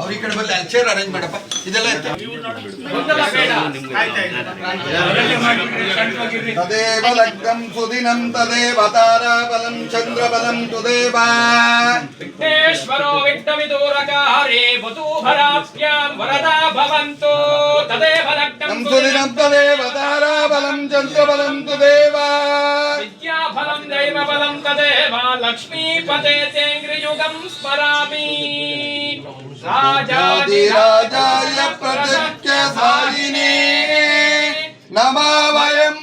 ಅವ್ರ ಈ ಕಡೆ ಬಂದು ಅಲ್ಲಿ ಚೇರ್ ಅರೇಂಜ್ ಮಾಡಪ್ಪ. ಇದೆಲ್ಲ ತದೇವ ಲಗ್ನಂ ಸುದಿನಂ ತದೇವ ತಾರಾಬಲಂ ಚಂದ್ರಬಲಂ ತುದೇವ ವಿಘ್ನೇಶ್ವರೋ ವಿಘ್ನವಿದೂರಕಾರೇ ವಧೂಭರಾಭ್ಯಾಂ ವರದಾ ಭವಂತು. ತದೇವ ಲಗ್ನಂ ಸುದಿನಂ ತದೇವ ತಾರಾಬಲಂ ಚಂದ್ರಬಲಂ ತುದೇವ ವಿದ್ಯಾಫಲಂ ದೈವಬಲಂ ತದೇವ ಲಕ್ಷ್ಮೀಪತೆ ತೇಂಗ್ರಿಯುಗಂ ಸ್ಮರಾಮಿ. ರಾಜಾಧಿರಾಜಾಯ ಪ್ರಜಕ್ಯ ಸಾಯಿನೇ ನಮೋ ವಯಂ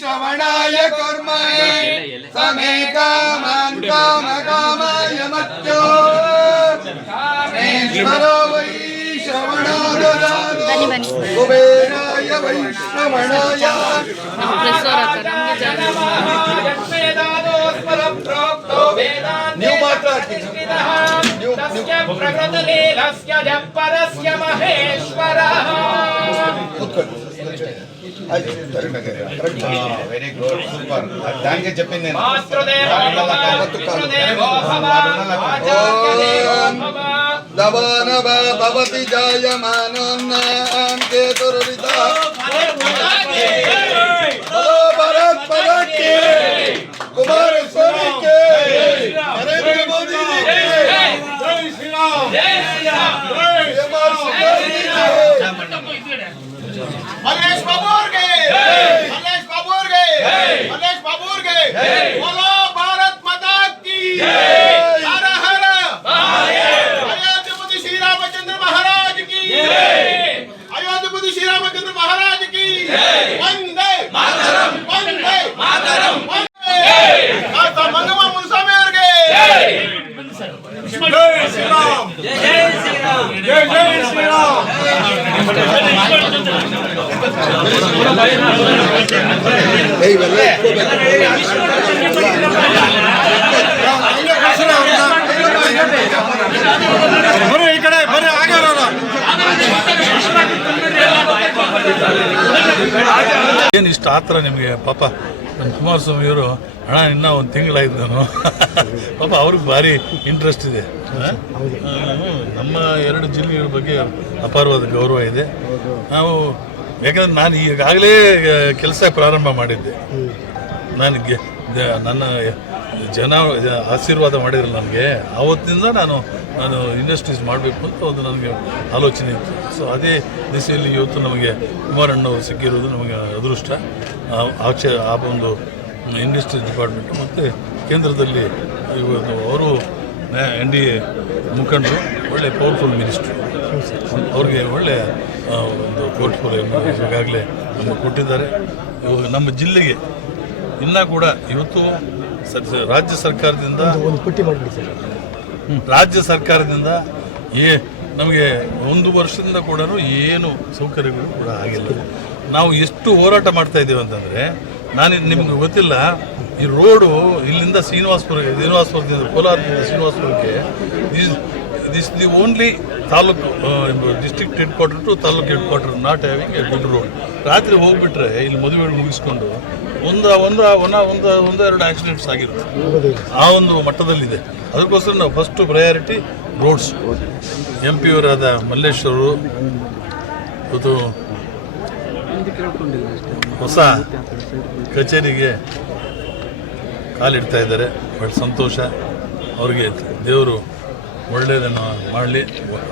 ಶ್ರವಣಾಯ ಕುರ್ಮಹೇ ಸಮೇ ಕಾಮಾನ್ ಕಾಮಕಾಮಾಯ ಮಚ್ಚೋ ಕಾಮೇಶ್ವರೋ ವೈ ಶ್ರವಣಾದದಾತೋ ಕುಬೇರಾಯ ವೈ ಶ್ರವಣಾಯ ನೀವು ಮಾತ್ರ ಪ್ರಕೃತಿಲೀಲಸ್ಯ ಜಪ್ಪರಸ್ಯ ಮಹೇಶ್ವರಃ. Very good, super. Thank you చెప్పింది. దవనవ భవతి జాయమానోన్నాం కేతురితా भारत माता की, कुमारस्वामी के, नरेंद्र मोदी जी के, जय श्री राम, जय श्री राम, मल्लेश बाबू के, मल्लेश बाबू के, मल्लेश बाबू के, बोलो भारत माता की, हर हर अयोध्यापति श्री रामचंद्र महाराज की, अयोध्यापति श्री रामचंद्र महाराज की, वंदे मातरम, वंदे मातरम, वंदे मनवा मुंसामी के, जय श्री राम, जय श्री राम, जय श्री राम. ಏನು ಇಷ್ಟ ಆತರ ನಿಮಗೆ? ಪಾಪ ನಮ್ಮ ಕುಮಾರಸ್ವಾಮಿಯವರು ಹಣ ಇನ್ನೂ ಒಂದು ತಿಂಗಳಾಯ್ತು ನಾನು ಪಾಪ ಅವ್ರಿಗೆ ಭಾರಿ ಇಂಟ್ರೆಸ್ಟ್ ಇದೆ. ನಮ್ಮ ಎರಡು ಜಿಲ್ಲೆಗಳ ಬಗ್ಗೆ ಅಪಾರವಾದ ಗೌರವ ಇದೆ. ನಾವು ಯಾಕಂದ್ರೆ ನಾನು ಈಗಾಗಲೇ ಕೆಲಸ ಪ್ರಾರಂಭ ಮಾಡಿದ್ದೆ. ನನಗೆ ನನ್ನ ಜನ ಆಶೀರ್ವಾದ ಮಾಡಿದ್ರು ನನಗೆ. ಆವತ್ತಿನಿಂದ ನಾನು ಇಂಡಸ್ಟ್ರೀಸ್ ಮಾಡಬೇಕು ಅಂತ ಒಂದು ನನಗೆ ಆಲೋಚನೆ ಇತ್ತು. ಸೊ ಅದೇ ದಿಸೆಯಲ್ಲಿ ಇವತ್ತು ನಮಗೆ ಕುಮಾರಣ್ಣವರು ಸಿಕ್ಕಿರೋದು ನಮಗೆ ಅದೃಷ್ಟ. ಆ ಒಂದು ಇಂಡಸ್ಟ್ರೀಸ್ ಡಿಪಾರ್ಟ್ಮೆಂಟು ಮತ್ತು ಕೇಂದ್ರದಲ್ಲಿ ಇವತ್ತು ಅವರು NDA ಮುಖಂಡರು, ಒಳ್ಳೆ ಪವರ್ಫುಲ್ ಮಿನಿಸ್ಟ್ರು. ಅವ್ರಿಗೆ ಒಳ್ಳೆ ಒಂದು ಪೋರ್ಟ್ಫೋಲಿಯೋ ಈಗಾಗಲೇ ನಮಗೆ ಕೊಟ್ಟಿದ್ದಾರೆ. ಇವಾಗ ನಮ್ಮ ಜಿಲ್ಲೆಗೆ ಇನ್ನೂ ಕೂಡ ಇವತ್ತು ರಾಜ್ಯ ಸರ್ಕಾರದಿಂದ ನಮಗೆ ಒಂದು ವರ್ಷದಿಂದ ಕೂಡ ಏನು ಸೌಕರ್ಯಗಳು ಕೂಡ ಆಗಿಲ್ಲ. ನಾವು ಎಷ್ಟು ಹೋರಾಟ ಮಾಡ್ತಾ ಇದ್ದೇವೆ ಅಂತಂದರೆ, ನಿಮ್ಗೆ ಗೊತ್ತಿಲ್ಲ, ಈ ರೋಡು ಇಲ್ಲಿಂದ ಶ್ರೀನಿವಾಸಪುರದಿಂದ ಕೋಲಾರದಿಂದ ಶ್ರೀನಿವಾಸಪುರಕ್ಕೆ this the only taluk district head quarter to taluk head quarter not having a good road. ರಾತ್ರಿ ಹೋಗ್ಬಿಟ್ರೆ ಇಲ್ಲಿ ಮದುವೆ ಮುಗಿಸ್ಕೊಂಡು ಒಂದೆರಡು ಆಕ್ಸಿಡೆಂಟ್ಸ್ ಆಗಿರುತ್ತೆ. ಆ ಒಂದು ಮಟ್ಟದಲ್ಲಿದೆ. ಅದಕ್ಕೋಸ್ಕರ ನಾವು ಫಸ್ಟು ಪ್ರಯಾರಿಟಿ ರೋಡ್ಸ್. MP ಅವರಾದ ಮಲ್ಲೇಶ್ವರು ಇವತ್ತು ಹೊಸ ಕಚೇರಿಗೆ ಕಾಲಿಡ್ತಾ ಇದ್ದಾರೆ. ಬಹಳ ಸಂತೋಷ. ಅವ್ರಿಗೆ ದೇವರು ಒಳ್ಳೆಯದನ್ನು ಮಾಡಲಿ,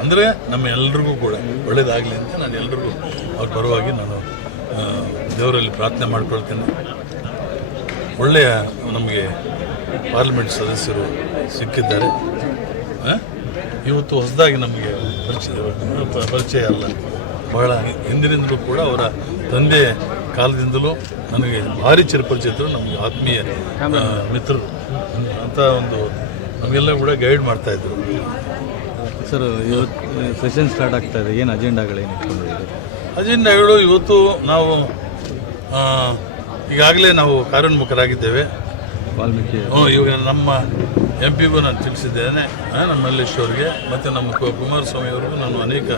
ಅಂದರೆ ನಮ್ಮ ಎಲ್ರಿಗೂ ಕೂಡ ಒಳ್ಳೆಯದಾಗಲಿ ಅಂತ ನಾನು ಎಲ್ರಿಗೂ ಅವ್ರ ಪರವಾಗಿ ನಾನು ದೇವರಲ್ಲಿ ಪ್ರಾರ್ಥನೆ ಮಾಡ್ಕೊಳ್ತೇನೆ. ಒಳ್ಳೆಯ ನಮಗೆ ಪಾರ್ಲಿಮೆಂಟ್ ಸದಸ್ಯರು ಸಿಕ್ಕಿದ್ದಾರೆ. ಇವತ್ತು ಹೊಸದಾಗಿ ನಮಗೆ ಪರಿಚಯ ಅಲ್ಲ, ಬಹಳ ಹಿಂದಿನಿಂದಲೂ ಕೂಡ ಅವರ ತಂದೆ ಕಾಲದಿಂದಲೂ ನನಗೆ ಭಾರಿ ಚಿರಪರಿಚಿತರು, ನಮಗೆ ಆತ್ಮೀಯ ಮಿತ್ರರು ಅಂತ ಒಂದು ನಮಗೆಲ್ಲ ಕೂಡ ಗೈಡ್ ಮಾಡ್ತಾಯಿದ್ರು. ಸರ್, ಇವತ್ತು ಸೆಷನ್ ಸ್ಟಾರ್ಟ್ ಆಗ್ತಾ ಇದೆ, ಏನು ಅಜೆಂಡಾಗಳು ಇವತ್ತು ನಾವು ಈಗಾಗಲೇ ನಾವು ಕಾರ್ಯೋನ್ಮುಖರಾಗಿದ್ದೇವೆ. ವಾಲ್ಮೀಕಿ ಇವಾಗ ನಮ್ಮ MP ಗೂ ನಾನು ತಿಳಿಸಿದ್ದೇನೆ, ನಮ್ಮ ಮಲ್ಲೇಶ್ ಅವರಿಗೆ ಮತ್ತು ನಮ್ಮ ಕುಮಾರಸ್ವಾಮಿ ಅವರಿಗೂ ನಾನು ಅನೇಕ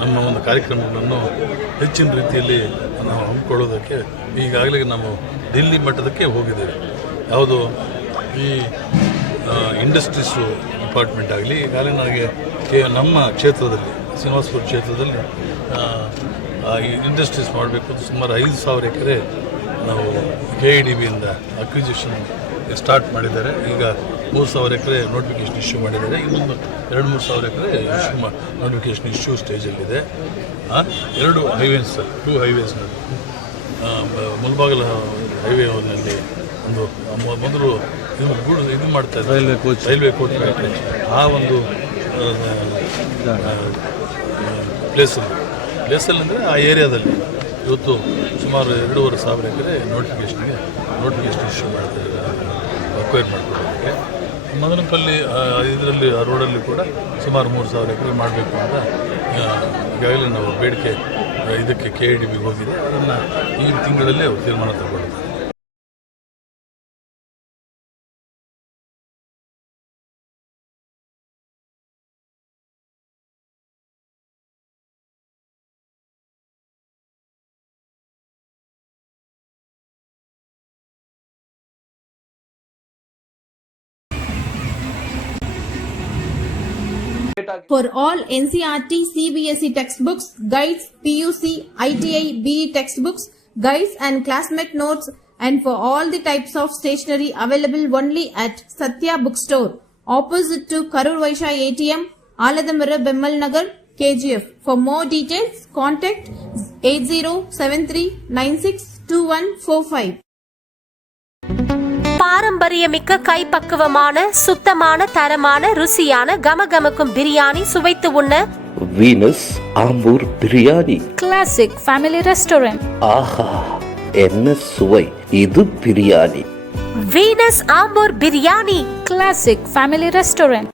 ನಮ್ಮ ಒಂದು ಕಾರ್ಯಕ್ರಮಗಳನ್ನು ಹೆಚ್ಚಿನ ರೀತಿಯಲ್ಲಿ ನಾವು ಹಮ್ಮಿಕೊಳ್ಳೋದಕ್ಕೆ ಈಗಾಗಲೇ ನಾವು ದಿಲ್ಲಿ ಮಟ್ಟದಕ್ಕೆ ಹೋಗಿದ್ದೇವೆ. ಯಾವುದು ಈ ಇಂಡಸ್ಟ್ರೀಸು ಡಿಪಾರ್ಟ್ಮೆಂಟ್ ಆಗಲಿ, ಈಗಾಗಲೇ ನನಗೆ ನಮ್ಮ ಕ್ಷೇತ್ರದಲ್ಲಿ ಶ್ರೀನಿವಾಸಪುರ ಕ್ಷೇತ್ರದಲ್ಲಿ ಈ ಇಂಡಸ್ಟ್ರೀಸ್ ಮಾಡಬೇಕು ಅಂತ ಸುಮಾರು 5,000 ಎಕರೆ ನಾವು KIDBಯಿಂದ ಅಕ್ವಿಸಿಷನ್ ಸ್ಟಾರ್ಟ್ ಮಾಡಿದ್ದಾರೆ. ಈಗ 3,000 ಎಕರೆ ನೋಟಿಫಿಕೇಶನ್ ಇಶ್ಯೂ ಮಾಡಿದ್ದಾರೆ. ಇನ್ನೊಂದು 2-3,000 ಎಕರೆ ನೋಟಿಫಿಕೇಶನ್ ಇಶ್ಯೂ ಸ್ಟೇಜಲ್ಲಿದೆ. 2 ಹೈವೇಸ್, 2 ಹೈವೇಸ್ನಲ್ಲಿ ಮುಲ್ಬಾಗಲ ಹೈವೇನಲ್ಲಿ ಒಂದು ಮೊದಲು ಇದು ಮಾಡ್ತಾ ಇದ್ದಾರೆ, ರೈಲ್ವೆ ಕೋಚ್ ಫ್ಯಾಕ್ಟ್ರಿ, ಆ ಒಂದು ಪ್ಲೇಸಲ್ಲಿ ಅಂದರೆ ಆ ಏರಿಯಾದಲ್ಲಿ ಇವತ್ತು ಸುಮಾರು 2,500 ಎಕರೆ ನೋಟಿಫಿಕೇಶನ್ ಇಶ್ಯೂ ಮಾಡ್ತಾರೆ ಅಕ್ವೈರ್ ಮಾಡ್ಕೊಳ್ಳೋದಕ್ಕೆ. ಮದನಪಲ್ಲಿ ಇದರಲ್ಲಿ ಆ ರೋಡಲ್ಲಿ ಕೂಡ ಸುಮಾರು 3,000 ಎಕರೆ ಮಾಡಬೇಕು ಅಂತ ಈಗಾಗಲೇ ನಾವು ಬೇಡಿಕೆ ಇದಕ್ಕೆ KIDBಗೆ ಹೋಗಿದೆ. ಅದನ್ನು ಈ ತಿಂಗಳಲ್ಲೇ ತೀರ್ಮಾನ ತಗೊಳ್ಳುತ್ತೆ. For all NCERT, CBSE textbooks, guides, PUC, ITI, BE textbooks, guides and classmate notes, and for all the types of stationery available only at Satya Bookstore, opposite to Karur Vaishya ATM, Aladamara, Bemmal Nagar, KGF. For more details, contact 8073962145. பாரம்பரியமிக்க கைப்பக்குவமான சுத்தமான தரமான ருசியான கமகமக்கும் பிரியாணி சுவைத்து உண்ண Venus Ambur biryani classic family restaurant. ஆஹா, என்ன சுவை! இது biryani. Venus Ambur biryani classic family restaurant.